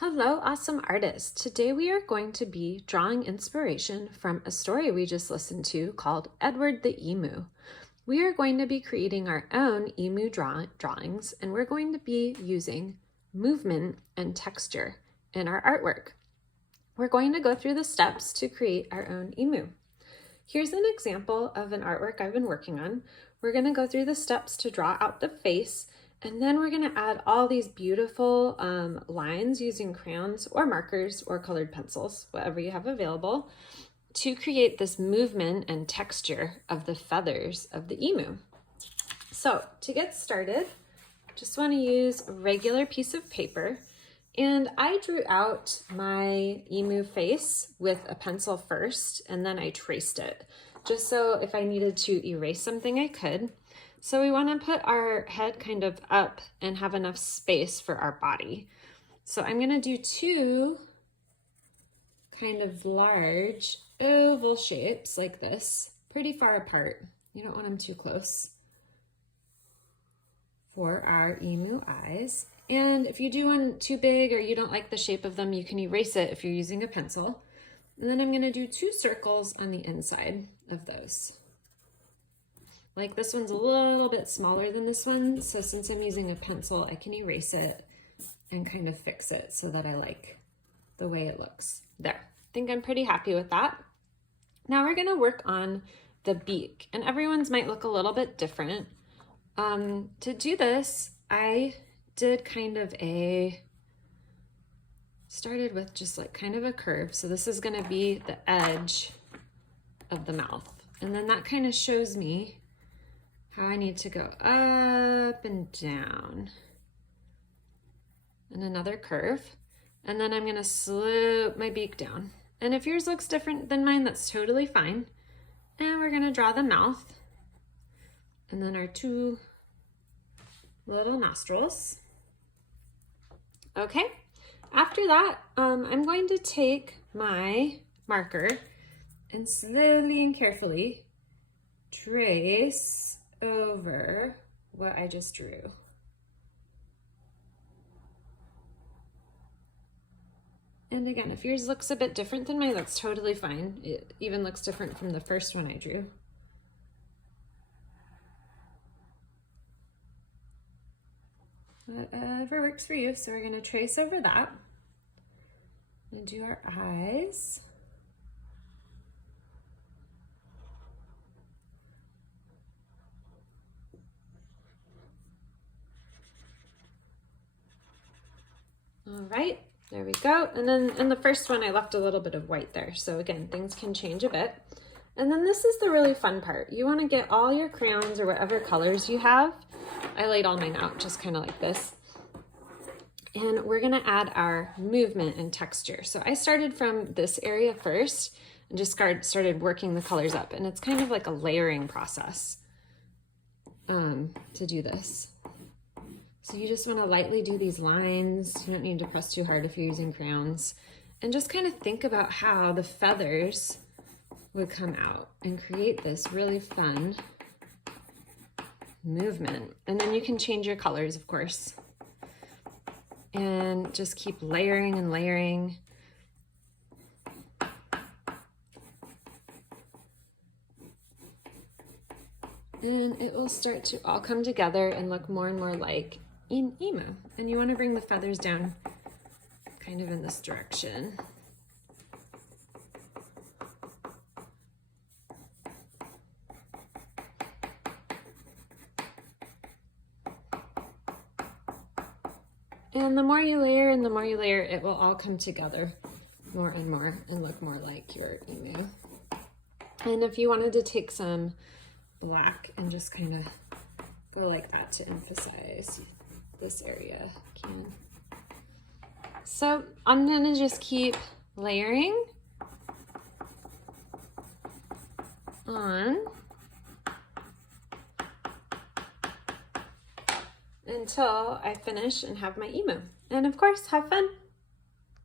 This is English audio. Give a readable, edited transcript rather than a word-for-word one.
Hello, awesome artists. Today we are going to be drawing inspiration from a story we just listened to called Edward the Emu. We are going to be creating our own emu drawings, and we're going to be using movement and texture in our artwork. We're going to go through the steps to create our own emu. Here's an example of an artwork I've been working on. We're going to go through the steps to draw out the face, and then we're going to add all these beautiful lines using crayons or markers or colored pencils, whatever you have available, to create this movement and texture of the feathers of the emu. So to get started, just want to use a regular piece of paper, and I drew out my emu face with a pencil first, and then I traced it, just so if I needed to erase something, I could. So we want to put our head kind of up and have enough space for our body. So I'm going to do two kind of large oval shapes like this, pretty far apart. You don't want them too close, for our emu eyes. And if you do one too big or you don't like the shape of them, you can erase it if you're using a pencil. And then I'm going to do two circles on the inside of those. Like this one's a little bit smaller than this one, so since I'm using a pencil, I can erase it and kind of fix it so that I like the way it looks. There, I think I'm pretty happy with that. Now we're gonna work on the beak, and everyone's might look a little bit different. To do this, I did started with just like kind of a curve. So this is gonna be the edge of the mouth. And then that kind of shows me how I need to go up and down. And another curve. And then I'm gonna slope my beak down. And if yours looks different than mine, that's totally fine. And we're gonna draw the mouth. And then our two little nostrils. Okay, after that, I'm going to take my marker and slowly and carefully trace over what I just drew. And again, if yours looks a bit different than mine, that's totally fine. It even looks different from the first one I drew. Whatever works for you. So we're going to trace over that and do our eyes. All right, there we go. And then in the first one, I left a little bit of white there. So again, things can change a bit. And then this is the really fun part. You want to get all your crayons or whatever colors you have. I laid all mine out just kind of like this. And we're going to add our movement and texture. So I started from this area first and just started working the colors up. And it's kind of like a layering process to do this. So you just want to lightly do these lines. You don't need to press too hard if you're using crayons. And just kind of think about how the feathers would come out and create this really fun movement. And then you can change your colors, of course. And just keep layering and layering. And it will start to all come together and look more and more like an emu. And you want to bring the feathers down kind of in this direction. And the more you layer and the more you layer, it will all come together more and more and look more like your emu. And if you wanted to take some black and just kind of go like that to emphasize this area, you can. So I'm gonna just keep layering on until I finish and have my emu. And of course, have fun.